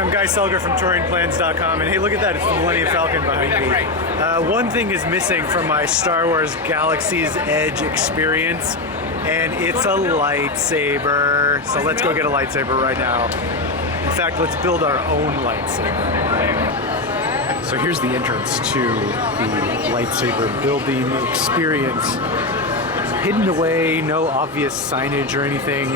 I'm Guy Selger from TouringPlans.com, and hey, look at that, it's the Millennium Falcon behind me. One thing is missing from my Star Wars Galaxy's Edge experience, and it's a lightsaber. So let's go get a lightsaber right now. In fact, let's build our own lightsaber. So here's the entrance to the lightsaber building experience. Hidden away, no obvious signage or anything.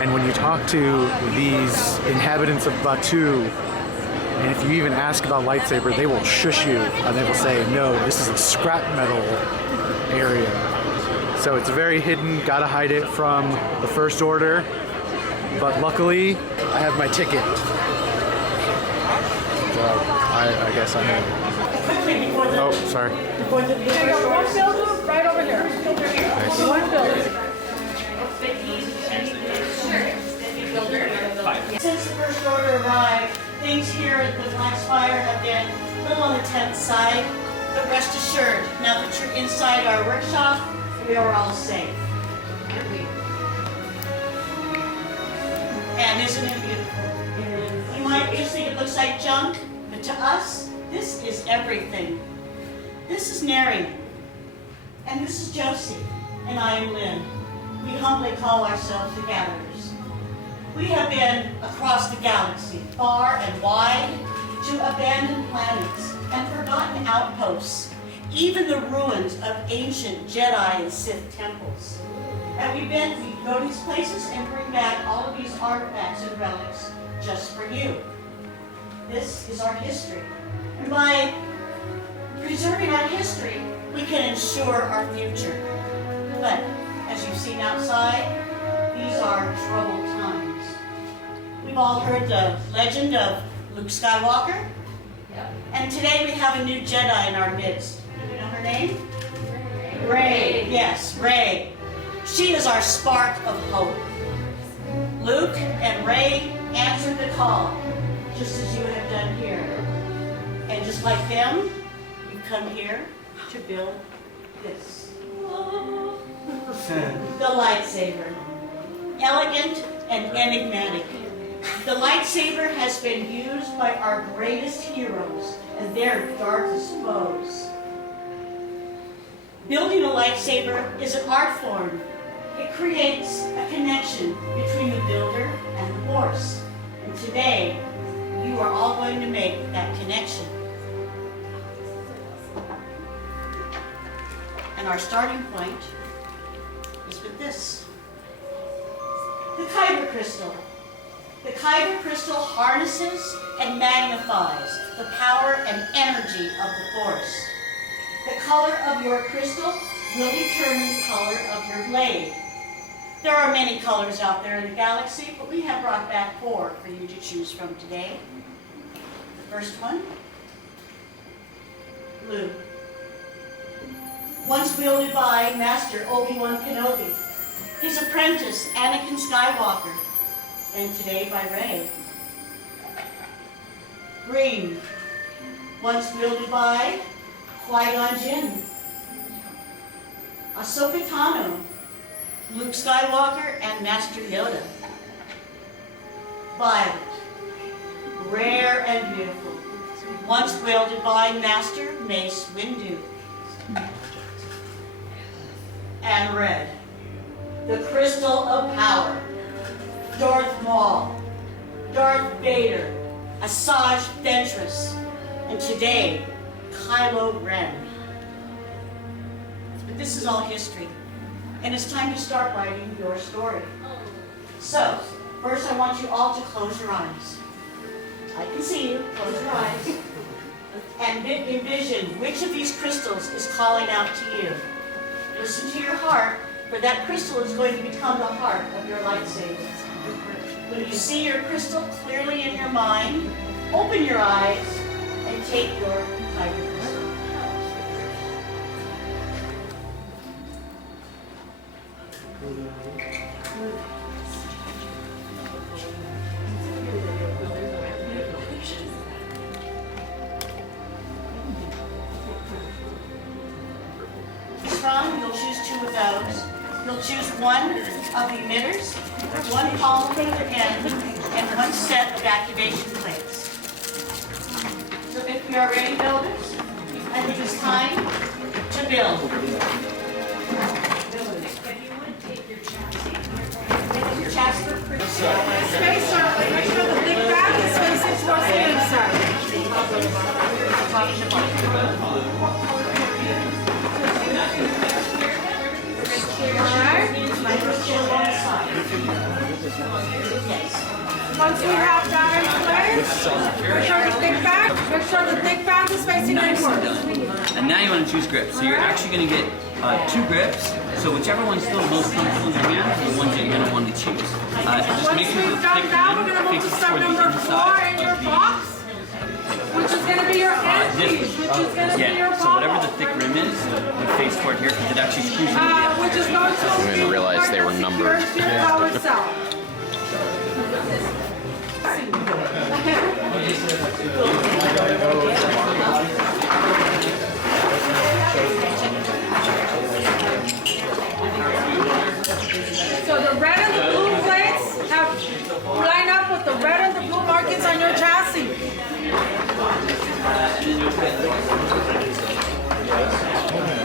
And when you talk to these inhabitants of Batuu, and if you even ask about lightsaber, they will shush you and they will say, no, this is a scrap metal area. So it's very hidden, gotta hide it from the First Order. But luckily, I have my ticket. So I guess I'm in. Oh, sorry. One builder right over here. Nice. One builder. Since the First Order arrived, things here at the Black Spire have been a little on the tense side, but rest assured, now that you're inside our workshop, we are all safe. And isn't it beautiful? You might just think it looks like junk, but to us, this is everything. This is Neri, and this is Josie, and I am Lynn. We humbly call ourselves the Gatherers. We have been across the galaxy, far and wide, to abandoned planets and forgotten outposts, even the ruins of ancient Jedi and Sith temples. And we go to these places and bring back all of these artifacts and relics just for you. This is our history. And by preserving our history, we can ensure our future. But as you've seen outside, these are troubled times. We've all heard the legend of Luke Skywalker. Yep. And today we have a new Jedi in our midst. Do you know her name? Rey. Yes, Rey. She is our spark of hope. Luke and Rey answered the call, just as you have done here. And just like them, you've come here to build this. The lightsaber. Elegant and enigmatic. The lightsaber has been used by our greatest heroes and their darkest foes. Building a lightsaber is an art form. It creates a connection between the builder and the Force. And today, you are all going to make that connection. And our starting point is with this. The Kyber crystal. The Kyber crystal harnesses and magnifies the power and energy of the Force. The color of your crystal will determine the color of your blade. There are many colors out there in the galaxy, but we have brought back 4 for you to choose from today. The first one, blue. Once wielded by Master Obi-Wan Kenobi, his apprentice Anakin Skywalker, and today by Rey. Green. Once wielded by Qui-Gon Jinn, Ahsoka Tano, Luke Skywalker, and Master Yoda. Violet. Rare and beautiful. Once wielded by Master Mace Windu. And red. The crystal of power. Darth Maul, Darth Vader, Asajj Ventress, and today, Kylo Ren. But this is all history, and it's time to start writing your story. So, first I want you all to close your eyes. I can see you, close your eyes. And envision which of these crystals is calling out to you. Listen to your heart, for that crystal is going to become the heart of your lightsaber. When you see your crystal clearly in your mind, open your eyes and take your Kyber crystal. From, you'll choose 2 of those. You'll choose one of the emitters, one column from the end, and one set of activation plates. We are ready, builders, and it is time to build. Space circle. Make sure the thick back is facing towards the inside. Alright. Once we have that in place, make sure the thick back is facing inward. And now you want to choose grips. So you're actually going to get 2 grips. So whichever one's still most comfortable in your hand are the ones that you're going to want to choose. Just make sure the thick Now we're going to move to step number 4 in your box, which is going to be your end piece, which is going to be your so whatever the thick rim is, you face toward here because it actually screws into the which is going to I didn't realize they were numbered. power cell. So the red and the blue plates have line up with the red and the blue markings on your chassis.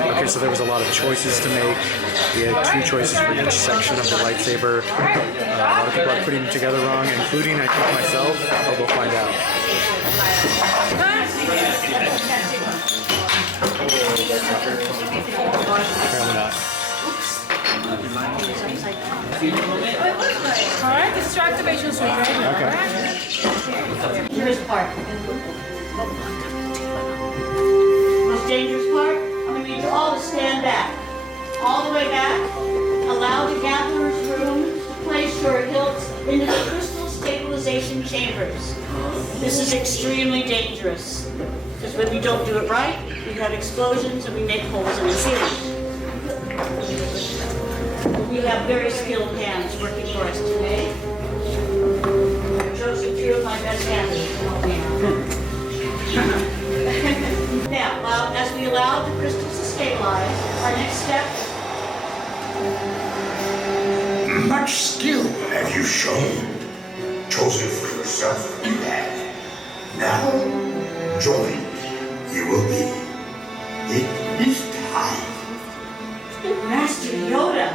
Okay, so there was a lot of choices to make. We had 2 choices for each section of the lightsaber. A lot of people are putting them together wrong, including, I think, myself, but we'll find out. Apparently not. Alright, this is your activation switch right here. Okay. Here's part. Most dangerous part, I'm going to need you all to stand back. All the way back. Allow the gatherer's room to place your hilts into the crystal stabilization chambers. This is extremely dangerous because when we don't do it right, we have explosions and we make holes in the ceiling. We have very skilled hands working for us today. I've chosen 2 of my best hands to help me out. Now, as we allow the crystals to stabilize, our next step. Much skill have you shown. Chosen for yourself, you have. Now, join you will be. It is time. Master Yoda.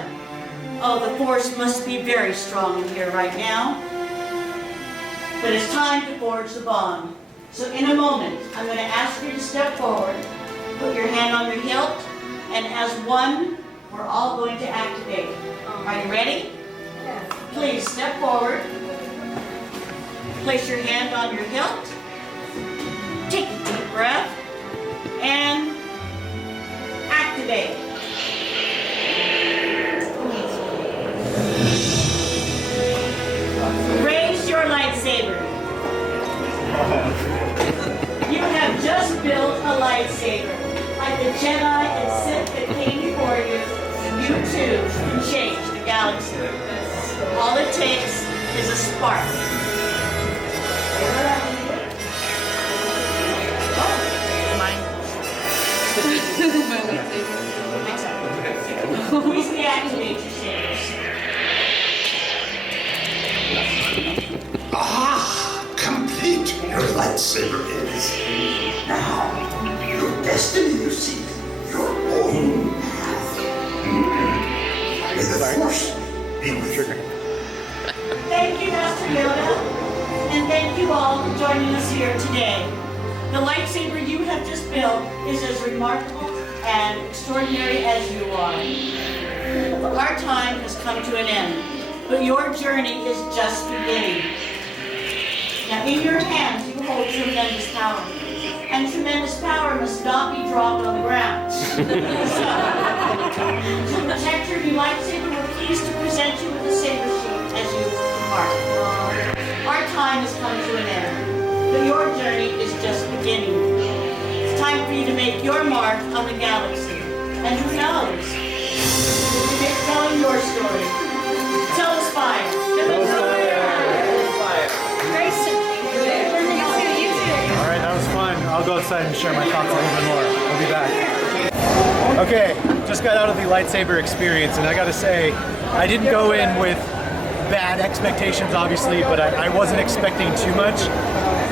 Oh, the Force must be very strong in here right now. But it's time to forge the bond. So in a moment, I'm going to ask you to step forward, put your hand on your hilt, and as one, we're all going to activate. Are you ready? Yes. Please step forward. Place your hand on your hilt. Take a deep breath. And activate. Raise your lightsaber. You have just built a lightsaber. Like the Jedi and Sith that came before you, you too can change the galaxy. All it takes is a spark. Please deactivate your sabers. Complete your lightsaber is. Now, your destiny you seek, your own path. May the Force be with you. Thank you, Master Yoda, and thank you all for joining us here today. The lightsaber you have just built is as remarkable and extraordinary as you are. Our time has come to an end, but your journey is just beginning. Now, in your hands, you hold tremendous power. And tremendous power must not be dropped on the ground. So, to protect your new lightsaber, we're pleased to present you with a saber sheath as you depart. Our time has come to an end, but your journey is just beginning. It's time for you to make your mark on the galaxy. And who knows? You'll be telling your story. Tell us fire. Alright, that was fun. I'll go outside and share my thoughts a little bit more. We'll be back. Okay, just got out of the lightsaber experience, and I gotta say, I didn't go in with bad expectations, obviously, but I wasn't expecting too much.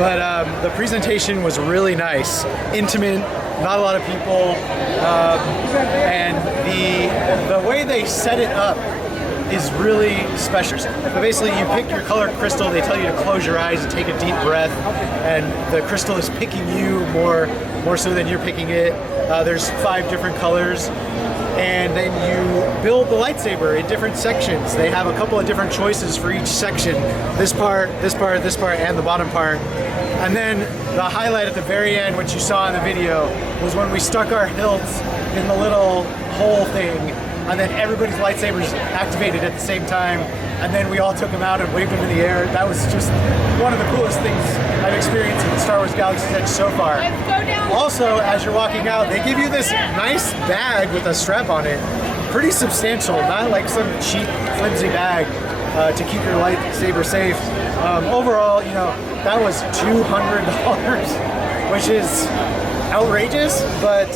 But the presentation was really nice, intimate, not a lot of people, and the way they set it up is really special. But basically, you pick your color crystal. They tell you to close your eyes and take a deep breath, and the crystal is picking you more so than you're picking it. There's 5 different colors, and then you build the lightsaber in different sections. They have a couple of different choices for each section. This part, this part, this part, and the bottom part. And then the highlight at the very end, which you saw in the video, was when we stuck our hilts in the little hole thing, and then everybody's lightsabers activated at the same time, and then we all took them out and waved them in the air. That was just one of the coolest things I've experienced in Star Wars Galaxy's Edge so far. Also, as you're walking out, they give you this nice bag with a strap on it. Pretty substantial, not like some cheap, flimsy bag to keep your lightsaber safe. Overall, you know, that was $200, which is outrageous, but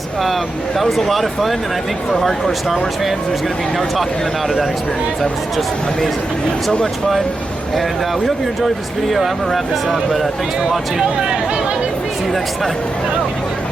that was a lot of fun, and I think for hardcore Star Wars fans, there's going to be no talking them out of that experience. That was just amazing. So much fun, and we hope you enjoyed this video. I'm going to wrap this up, but thanks for watching. See you next time.